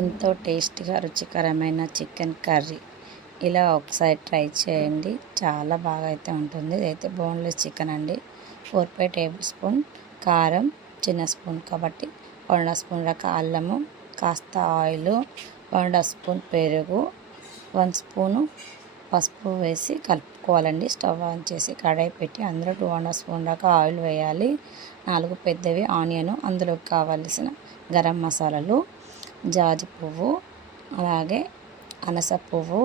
ఎంతో టేస్టీగా రుచికరమైన చికెన్ కర్రీ ఇలా ఒకసారి ట్రై చేయండి. చాలా బాగా అయితే ఉంటుంది. ఇదైతే బోన్లెస్ చికెన్ అండి. 4-5 టేబుల్ స్పూన్ కారం, చిన్న స్పూన్ కాబట్టి 1 స్పూన్ దాకా అల్లము, కాస్త ఆయిల్, 1 స్పూన్ పెరుగు, 1 స్పూను పసుపు వేసి కలుపుకోవాలండి. స్టవ్ ఆన్ చేసి కడాయి పెట్టి అందులో 2 స్పూన్ దాకా ఆయిల్ వేయాలి. 4 పెద్దవి ఆనియన్, అందులోకి కావలసిన గరం మసాలాలు, జాజి పువ్వు, అలాగే అనస పువ్వు,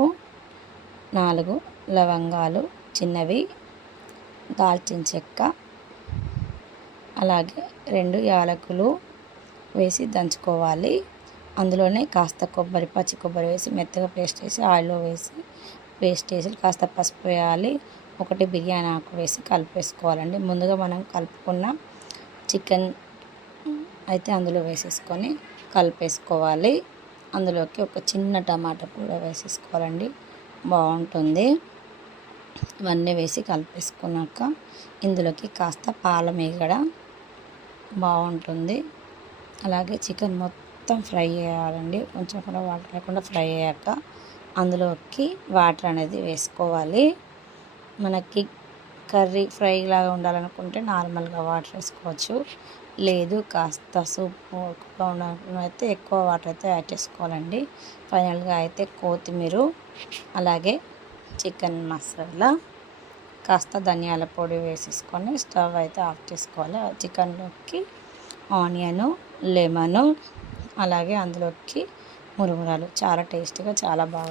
4 లవంగాలు చిన్నవి, దాల్చిన చెక్క, అలాగే 2 యాలకులు వేసి దంచుకోవాలి. అందులోనే కాస్త పచ్చి కొబ్బరి వేసి మెత్తగా పేస్ట్ వేసి ఆయిల్లో వేసి కాస్త పసుపు వేయాలి. 1 బిర్యానీ ఆకు వేసి కలిపేసుకోవాలండి. ముందుగా మనం కలుపుకున్న చికెన్ అయితే అందులో వేసేసుకొని కలిపేసుకోవాలి. అందులోకి ఒక చిన్న టమాటా కూడా వేసేసుకోవాలండి, బాగుంటుంది. ఇవన్నీ వేసి కలిపేసుకున్నాక ఇందులోకి కాస్త పాల మీగడ బాగుంటుంది. అలాగే చికెన్ మొత్తం ఫ్రై చేయాలండి. కొంచెం కూడా వాటర్ లేకుండా ఫ్రై అయ్యాక అందులోకి వాటర్ అనేది వేసుకోవాలి. మనకి కర్రీ ఫ్రై లాగా ఉండాలనుకుంటే నార్మల్గా వాటర్ వేసుకోవచ్చు. లేదు కాస్త సూప్గా ఉండాలనుకున్నైతే ఎక్కువ వాటర్ అయితే యాడ్ చేసుకోవాలండి. ఫైనల్గా అయితే కొత్తిమీర, అలాగే చికెన్ మసాలా, కాస్త ధనియాల పొడి వేసేసుకొని స్టవ్ అయితే ఆఫ్ చేసుకోవాలి. చికెన్లోకి ఆనియను, లెమను, అలాగే అందులోకి మురుగురాలు చాలా టేస్టీగా చాలా బాగా